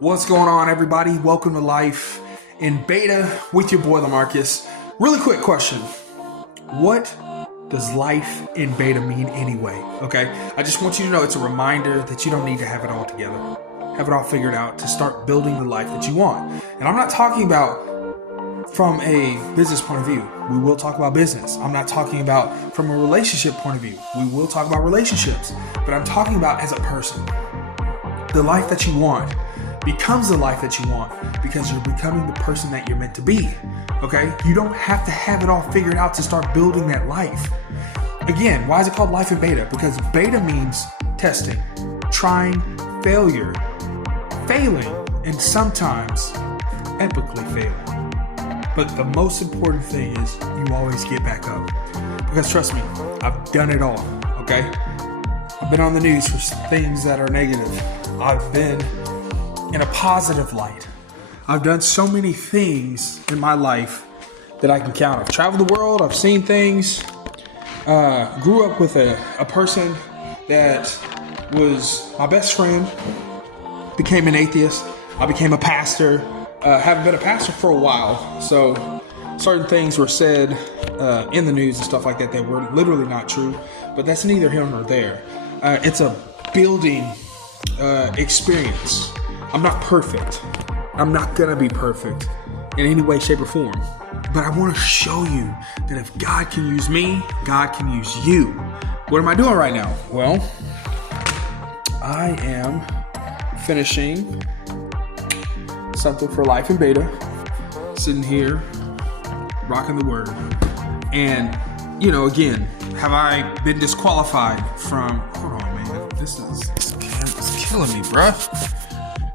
What's going on, everybody? Welcome to Life in Beta with your boy LaMarcus. Really quick question. What does life in beta mean anyway? Okay, I just want you to know it's a reminder that you don't need to have it all together, have it all figured out to start building the life that you want. And I'm not talking about from a business point of view. We will talk about business. I'm not talking about from a relationship point of view. We will talk about relationships. But I'm talking about as a person. The life that you want becomes the life that you want because you're becoming the person that you're meant to be. Okay? You don't have to have it all figured out to start building that life. Again, why is it called life in beta? Because beta means testing, trying, failure, failing, and sometimes epically failing. But the most important thing is you always get back up. Because trust me, I've done it all, okay? I've been on the news for things that are negative. I've been in a positive light. I've done so many things in my life that I can count. I've traveled the world. I've seen things. Grew up with a person that was my best friend. Became an atheist. I became a pastor. Haven't been a pastor for a while, so certain things were said in the news and stuff like that were literally not true, but that's neither here nor there. It's a building experience. I'm not perfect. I'm not gonna be perfect in any way, shape, or form, but I want to show you that if God can use me, God can use you. What am I doing right now? Well, I am finishing something for life in beta, sitting here rocking the word. And again, have I been disqualified from hold on, man, this is killing me, bruh.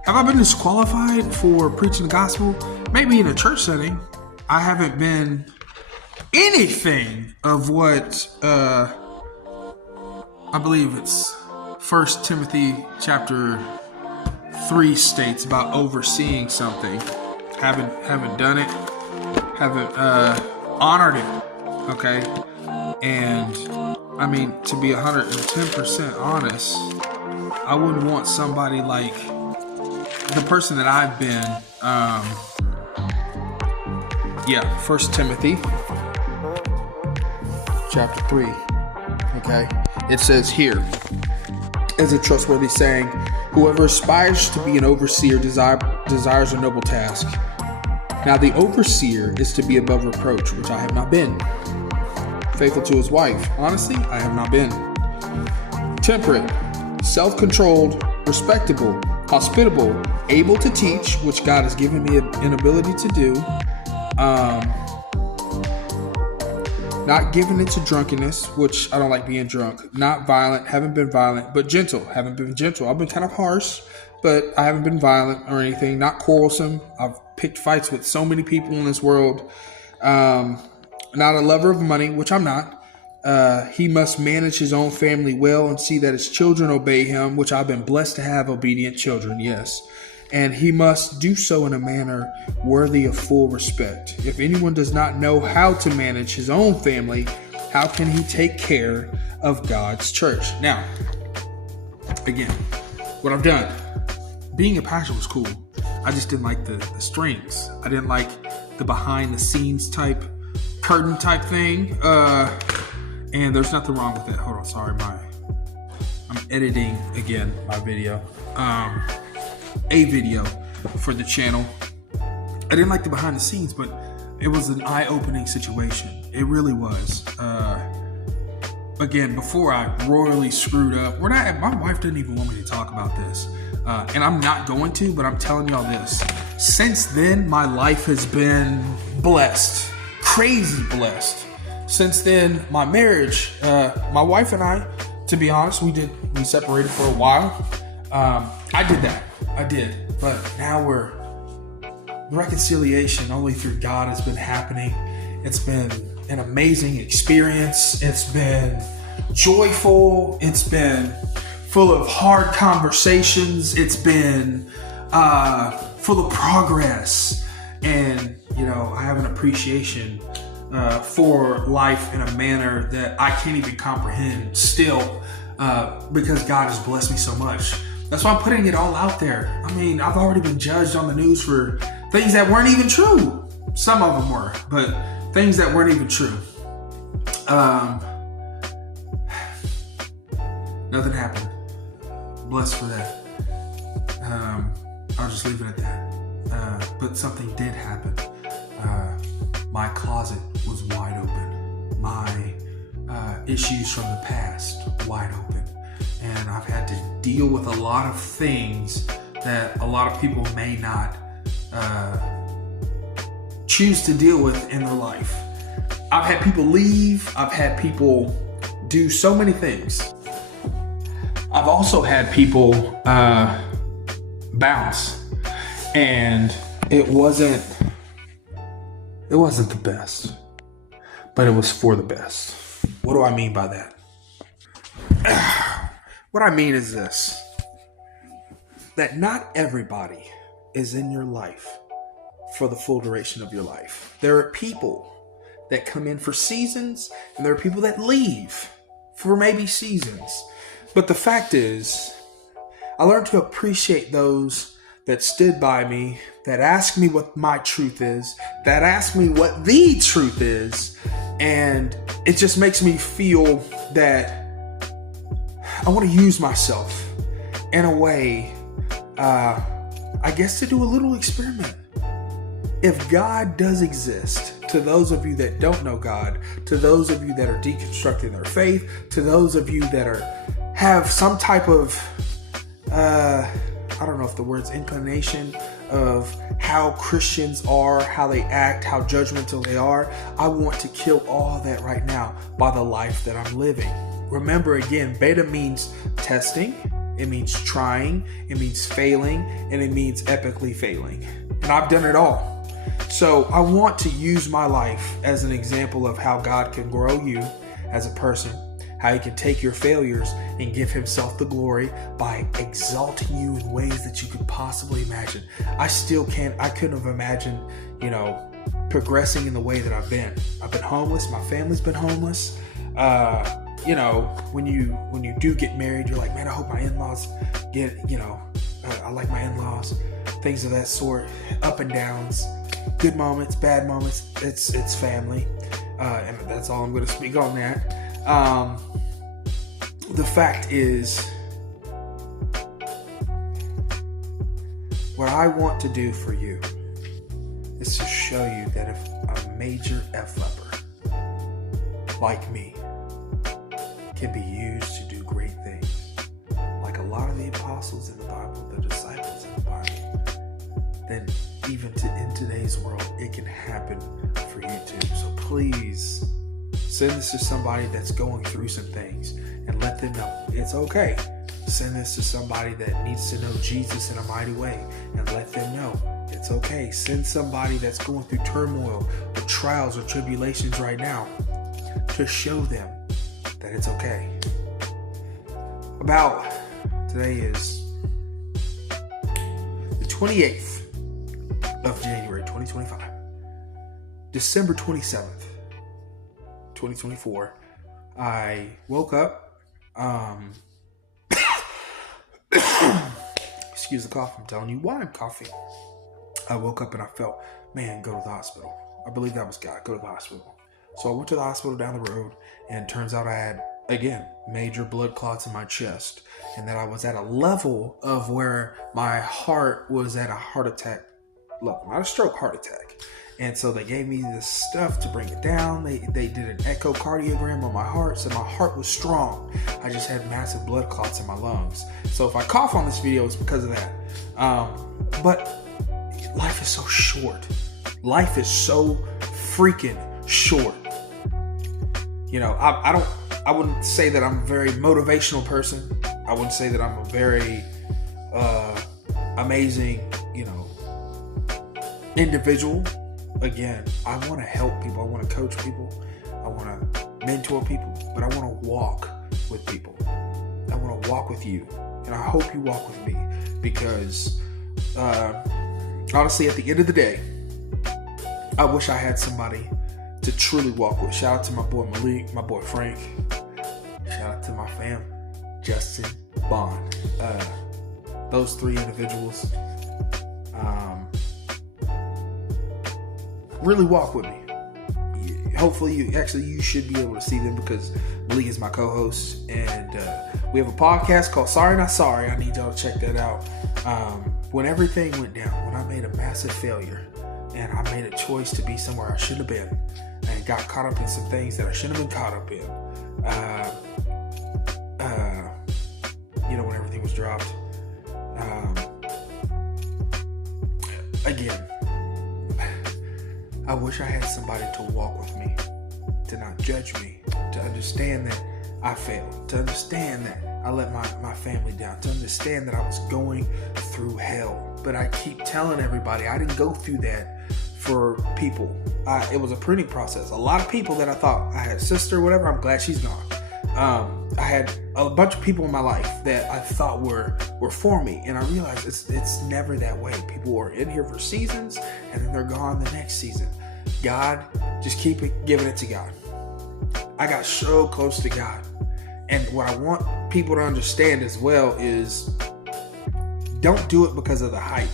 Have I been disqualified for preaching the gospel? Maybe in a church setting. I haven't been anything of what I believe it's 1 Timothy chapter 3 states about overseeing something. Haven't done it. Haven't honored it. Okay. And I mean, to be 110% honest, I wouldn't want somebody like the person that I've been. 1 Timothy chapter 3. Okay. It says here, as a trustworthy saying, whoever aspires to be an overseer desires a noble task. Now the overseer is to be above reproach, which I have not been. Faithful to his wife. Honestly, I have not been. Temperate, self-controlled, respectable, hospitable, able to teach, which God has given me an ability to do. Not given into drunkenness, which I don't like being drunk. Not violent, haven't been violent, but gentle. Haven't been gentle. I've been kind of harsh, but I haven't been violent or anything. Not quarrelsome. I've picked fights with so many people in this world. Not a lover of money, which I'm not. He must manage his own family well and see that his children obey him, which I've been blessed to have obedient children, yes. And he must do so in a manner worthy of full respect. If anyone does not know how to manage his own family, how can he take care of God's church? Now, again, what I've done, being a pastor was cool. I just didn't like the strings. I didn't like the behind the scenes type, curtain type thing. And there's nothing wrong with it. Hold on, sorry, I'm editing again my video. A video for the channel. I didn't like the behind the scenes, but it was an eye-opening situation. It really was. Again, before I royally screwed up, my wife didn't even want me to talk about this. And I'm not going to, but I'm telling y'all this. Since then, my life has been blessed. Crazy blessed. Since then, my marriage, my wife and I, to be honest, we separated for a while. I did that. I did. But now reconciliation only through God has been happening. It's been an amazing experience. It's been joyful. It's been full of hard conversations. It's been full of progress. And, I have an appreciation for life in a manner that I can't even comprehend still, because God has blessed me so much. That's why I'm putting it all out there. I mean, I've already been judged on the news for things that weren't even true. Some of them were, but things that weren't even true. Nothing happened. Blessed for that. I'll just leave it at that. But something did happen. My closet was wide open. My issues from the past wide open. And I've had to deal with a lot of things that a lot of people may not choose to deal with in their life. I've had people leave. I've had people do so many things. I've also had people bounce, and it wasn't the best, but it was for the best. What do I mean by that? What I mean is this, that not everybody is in your life for the full duration of your life. There are people that come in for seasons, and there are people that leave for maybe seasons. But the fact is, I learned to appreciate those that stood by me, that asked me what my truth is, that asked me what the truth is. And it just makes me feel that I want to use myself in a way, I guess, to do a little experiment. If God does exist, to those of you that don't know God, to those of you that are deconstructing their faith, to those of you that have some type of, I don't know if the word's inclination of how Christians are, how they act, how judgmental they are, I want to kill all that right now by the life that I'm living. Remember, again, beta means testing, it means trying, it means failing, and it means epically failing. And I've done it all. So I want to use my life as an example of how God can grow you as a person, how he can take your failures and give himself the glory by exalting you in ways that you could possibly imagine. I couldn't have imagined, progressing in the way that I've been. I've been homeless. My family's been homeless. When you do get married, you're like, man, I hope my in-laws get, I like my in-laws, things of that sort, up and downs, good moments, bad moments. It's family. And that's all I'm going to speak on that. The fact is, what I want to do for you is to show you that if a major F-upper like me can be used to do great things, like a lot of the apostles in the Bible, the disciples in the Bible, then even in today's world, it can happen for you too. So please send this to somebody that's going through some things and let them know it's okay. Send this to somebody that needs to know Jesus in a mighty way and let them know it's okay. Send somebody that's going through turmoil or trials or tribulations right now to show them that it's okay. Today is the 28th of January 2025. December 27th. 2024. I woke up. Excuse the cough. I'm telling you why I'm coughing. I woke up and I felt, man, go to the hospital. I believe that was God. Go to the hospital. So I went to the hospital down the road, and it turns out I had, again, major blood clots in my chest, and that I was at a level of where my heart was at a heart attack level, not a stroke, heart attack. And so they gave me this stuff to bring it down. They did an echocardiogram on my heart, so my heart was strong. I just had massive blood clots in my lungs. So if I cough on this video, it's because of that. But life is so short. Life is so freaking short. I wouldn't say that I'm a very motivational person. I wouldn't say that I'm a very amazing, individual. Again, I want to help people. I want to coach people. I want to mentor people. But I want to walk with people. I want to walk with you. And I hope you walk with me. Because, honestly, at the end of the day, I wish I had somebody to truly walk with. Shout out to my boy Malik, my boy Frank. Shout out to my fam, Justin, Bond. those three individuals really walk with me. Hopefully, you should be able to see them because Malik is my co-host, and we have a podcast called Sorry Not Sorry. I need y'all to check that out. When everything went down, when I made a massive failure, and I made a choice to be somewhere I shouldn't have been, and got caught up in some things that I shouldn't have been caught up in. When everything was dropped. Again, I wish I had somebody to walk with me, to not judge me, to understand that I failed, to understand that I let my family down, to understand that I was going through hell. But I keep telling everybody I didn't go through that for people. It was a pruning process. A lot of people that I thought I had a sister or whatever, I'm glad she's gone. I had a bunch of people in my life that I thought were for me, and I realized it's never that way. People are in here for seasons, and then they're gone the next season. God, just keep giving it to God. I got so close to God, and what I want people to understand as well is don't do it because of the hype.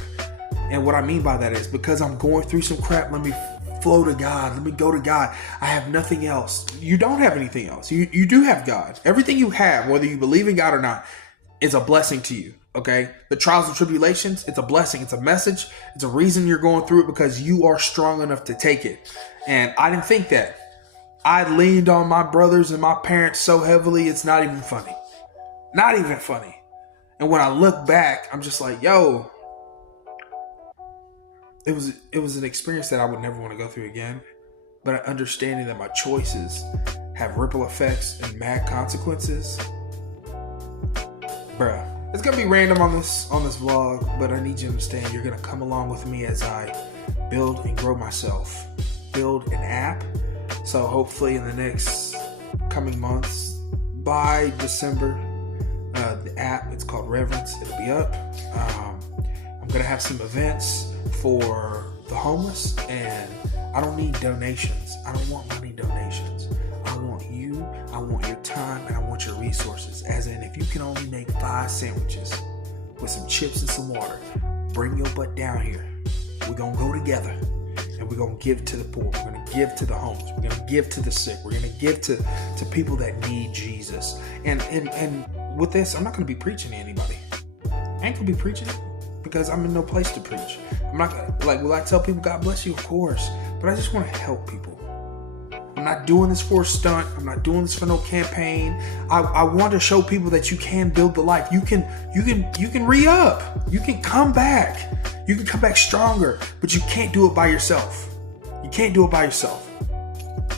And what I mean by that is because I'm going through some crap, let me flow to God. Let me go to God. I have nothing else. You don't have anything else. You do have God. Everything you have, whether you believe in God or not, is a blessing to you. Okay? The trials and tribulations, it's a blessing. It's a message. It's a reason you're going through it because you are strong enough to take it. And I didn't think that. I leaned on my brothers and my parents so heavily, it's not even funny. Not even funny. And when I look back, I'm just like, yo, it was an experience that I would never want to go through again. But understanding that my choices have ripple effects and mad consequences. Bruh. It's gonna be random on this vlog, but I need you to understand you're gonna come along with me as I build and grow myself. Build an app. So hopefully in the next coming months, by December, the app, it's called Reverence, it'll be up. I'm gonna have some events for the homeless, and I don't need donations. I don't want money donations. I want you, I want your time, and I want your resources. As in, if you can only make 5 sandwiches with some chips and some water, bring your butt down here. We're gonna go together, and we're gonna give to the poor. We're gonna give to the homeless. We're gonna give to the sick. We're gonna give to people that need Jesus. And with this, I'm not gonna be preaching to anybody. I ain't gonna be preaching it because I'm in no place to preach. I'm not gonna, will I tell people God bless you? Of course. But I just want to help people. I'm not doing this for a stunt. I'm not doing this for no campaign. I want to show people that you can build the life. You can re-up. You can come back. You can come back stronger, but you can't do it by yourself. You can't do it by yourself.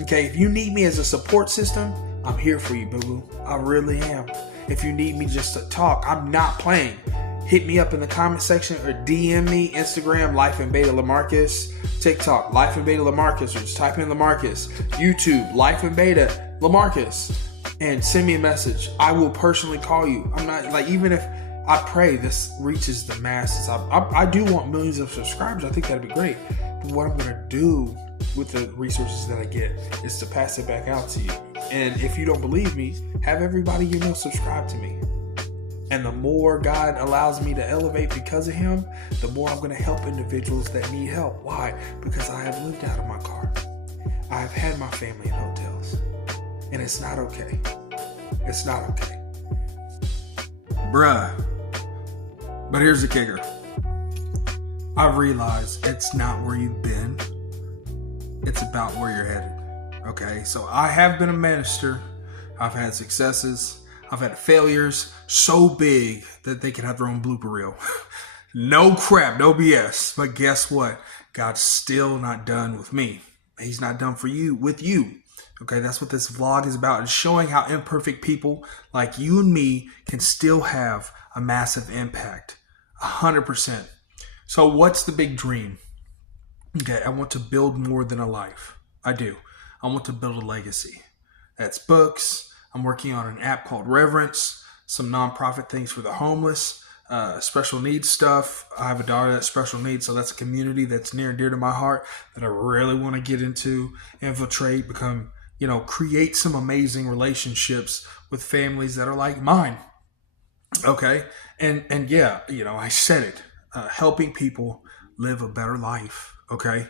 Okay, if you need me as a support system, I'm here for you, boo-boo. I really am. If you need me just to talk, I'm not playing. Hit me up in the comment section or DM me, Instagram, Life in Beta LaMarcus, TikTok, Life in Beta LaMarcus, or just type in LaMarcus, YouTube, Life in Beta LaMarcus, and send me a message. I will personally call you. I'm not, even if I pray this reaches the masses, I do want millions of subscribers. I think that'd be great. But what I'm going to do with the resources that I get is to pass it back out to you. And if you don't believe me, have everybody you know subscribe to me. And the more God allows me to elevate because of him, the more I'm going to help individuals that need help. Why? Because I have lived out of my car. I've had my family in hotels. And it's not okay. It's not okay. Bruh. But here's the kicker. I've realized it's not where you've been. It's about where you're headed. Okay? So I have been a minister. I've had successes. I've had failures so big that they can have their own blooper reel. No crap, no BS. But guess what? God's still not done with me. He's not done with you. Okay, that's what this vlog is about. It's showing how imperfect people like you and me can still have a massive impact. 100%. So what's the big dream? Okay, I want to build more than a life. I do. I want to build a legacy. That's books. I'm working on an app called Reverence, some nonprofit things for the homeless, special needs stuff. I have a daughter that's special needs, so that's a community that's near and dear to my heart that I really want to get into, infiltrate, become, create some amazing relationships with families that are like mine. Okay. And yeah, I said it. Helping people live a better life. Okay.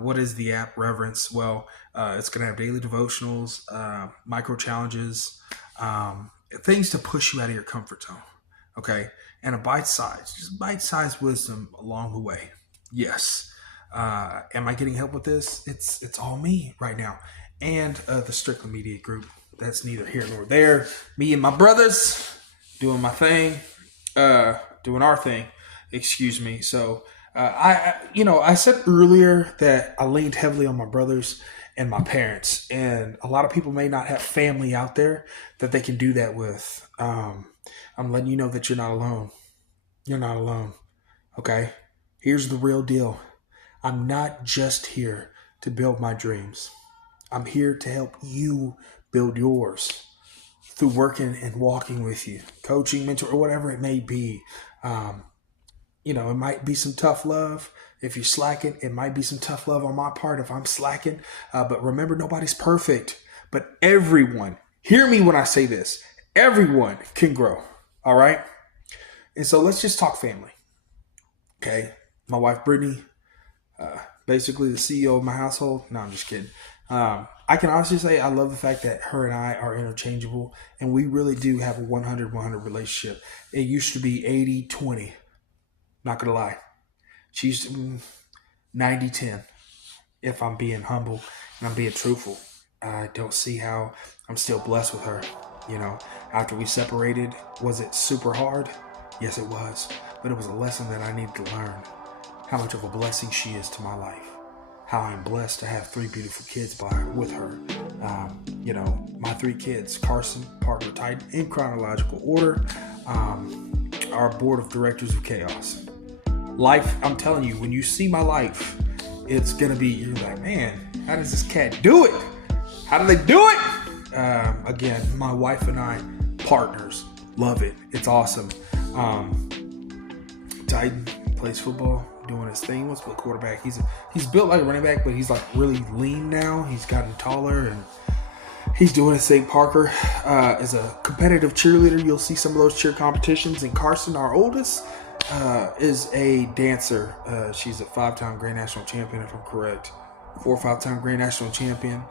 What is the app Reverence? Well, it's going to have daily devotionals, micro challenges, things to push you out of your comfort zone. Okay. And a just bite size wisdom along the way. Yes. Am I getting help with this? It's all me right now. And the Strickland Media Group. That's neither here nor there. Me and my brothers doing my thing, doing our thing. Excuse me. So I said earlier that I leaned heavily on my brothers and my parents, and a lot of people may not have family out there that they can do that with. I'm letting you know that you're not alone. You're not alone. Okay. Here's the real deal. I'm not just here to build my dreams. I'm here to help you build yours through working and walking with you, coaching, mentor, or whatever it may be. It might be some tough love. If you're slacking, it might be some tough love on my part if I'm slacking. But remember, nobody's perfect. But everyone, hear me when I say this, everyone can grow. All right? And so let's just talk family. Okay? My wife, Brittany, basically the CEO of my household. No, I'm just kidding. I can honestly say I love the fact that her and I are interchangeable, and we really do have a 100-100 relationship. It used to be 80-20. Not going to lie. She's 90-10, if I'm being humble and I'm being truthful. I don't see how I'm still blessed with her. After we separated, was it super hard? Yes, it was. But it was a lesson that I needed to learn. How much of a blessing she is to my life. How I'm blessed to have 3 beautiful kids with her. My 3 kids, Carson, Parker, Titan, in chronological order, our board of directors of chaos. Life, I'm telling you, when you see my life, it's going to be, you're like, man, how does this cat do it? How do they do it? Again, my wife and I, partners, love it. It's awesome. Titan plays football, doing his thing. What's the quarterback? He's built like a running back, but he's like really lean now. He's gotten taller and he's doing his thing. Parker is a competitive cheerleader. You'll see some of those cheer competitions. And Carson, our oldest, is a dancer. She's a 5-time Grand National Champion, if I'm correct. 4 or 5-time Grand National Champion,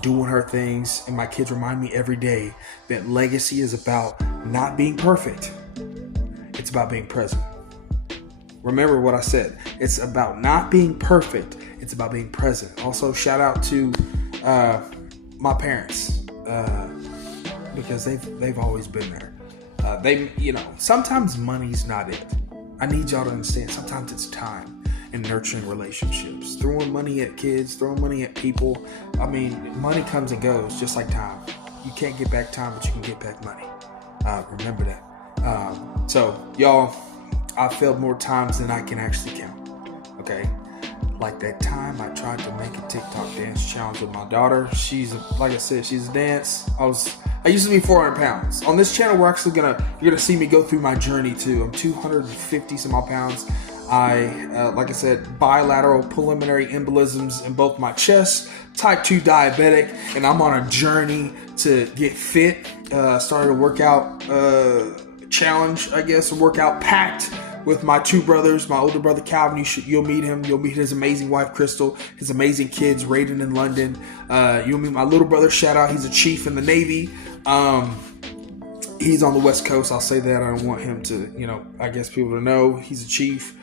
doing her things. And my kids remind me every day that legacy is about not being perfect. It's about being present. Remember what I said. It's about not being perfect. It's about being present. Also, shout out to my parents because they've always been there. Sometimes money's not it. I need y'all to understand. Sometimes it's time and nurturing relationships. Throwing money at kids, throwing money at people. I mean, money comes and goes just like time. You can't get back time, but you can get back money. Remember that. So, y'all, I've failed more times than I can actually count. Okay? Like that time I tried to make a TikTok dance challenge with my daughter. Like I said, she's a dance. I used to be 400 pounds. On this channel, you're gonna see me go through my journey too. I'm 250 some odd pounds. Like I said, bilateral pulmonary embolisms in both my chest, type 2 diabetic, and I'm on a journey to get fit. Started a workout challenge, I guess, a workout pact with my 2 brothers. My older brother Calvin, you'll meet him. You'll meet his amazing wife Crystal, his amazing kids Raiden in London. You'll meet my little brother, shout out, he's a chief in the Navy. He's on the West Coast. I'll say that. I don't want him to, I guess people to know he's a chief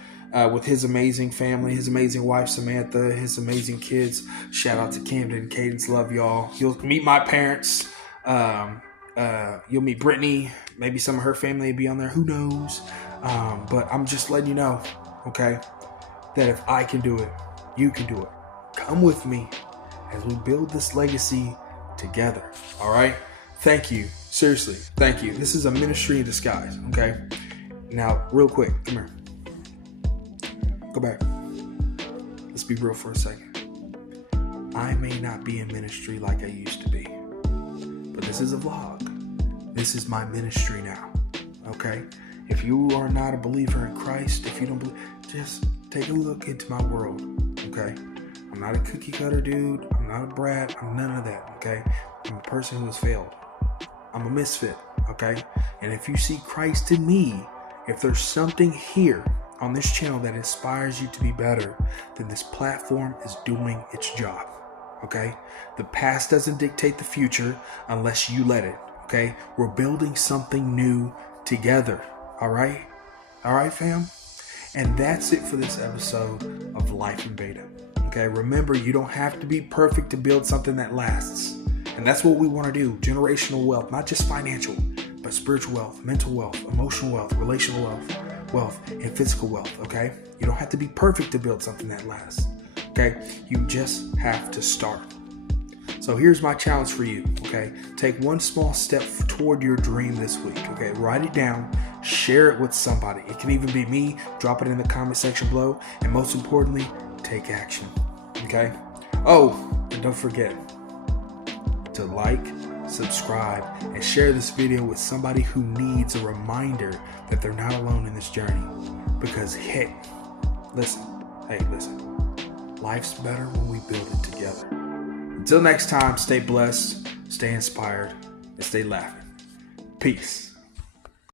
with his amazing family, his amazing wife Samantha, his amazing kids. Shout out to Camden and Cadence. Love y'all. You'll meet my parents. You'll meet Brittany. Maybe some of her family will be on there. Who knows? But I'm just letting you know, okay, that if I can do it, you can do it. Come with me as we build this legacy together. All right? Thank you. Seriously, thank you. This is a ministry in disguise, okay? Now, real quick, come here. Go back. Let's be real for a second. I may not be in ministry like I used to be, but this is a vlog. This is my ministry now, okay? If you are not a believer in Christ, if you don't believe, just take a look into my world, okay? I'm not a cookie cutter dude. I'm not a brat. I'm none of that, okay? I'm a person who has failed. I'm a misfit. okay? And if you see Christ in me, if there's something here on this channel that inspires you to be better, then this platform is doing its job, okay? The past doesn't dictate the future unless you let it, okay? We're building something new together, all right? All right, fam? And that's it for this episode of Life in Beta, okay? Remember, you don't have to be perfect to build something that lasts. And that's what we want to do. Generational wealth, not just financial, but spiritual wealth, mental wealth, emotional wealth, relational wealth, and physical wealth, okay? You don't have to be perfect to build something that lasts, okay? You just have to start. So here's my challenge for you, okay? Take one small step toward your dream this week, okay? Write it down, share it with somebody. It can even be me. Drop it in the comment section below. And most importantly, take action, okay? Oh, and don't forget to like, subscribe, and share this video with somebody who needs a reminder that they're not alone in this journey. Because listen, life's better when we build it together. Until next time, stay blessed, stay inspired, and stay laughing. Peace.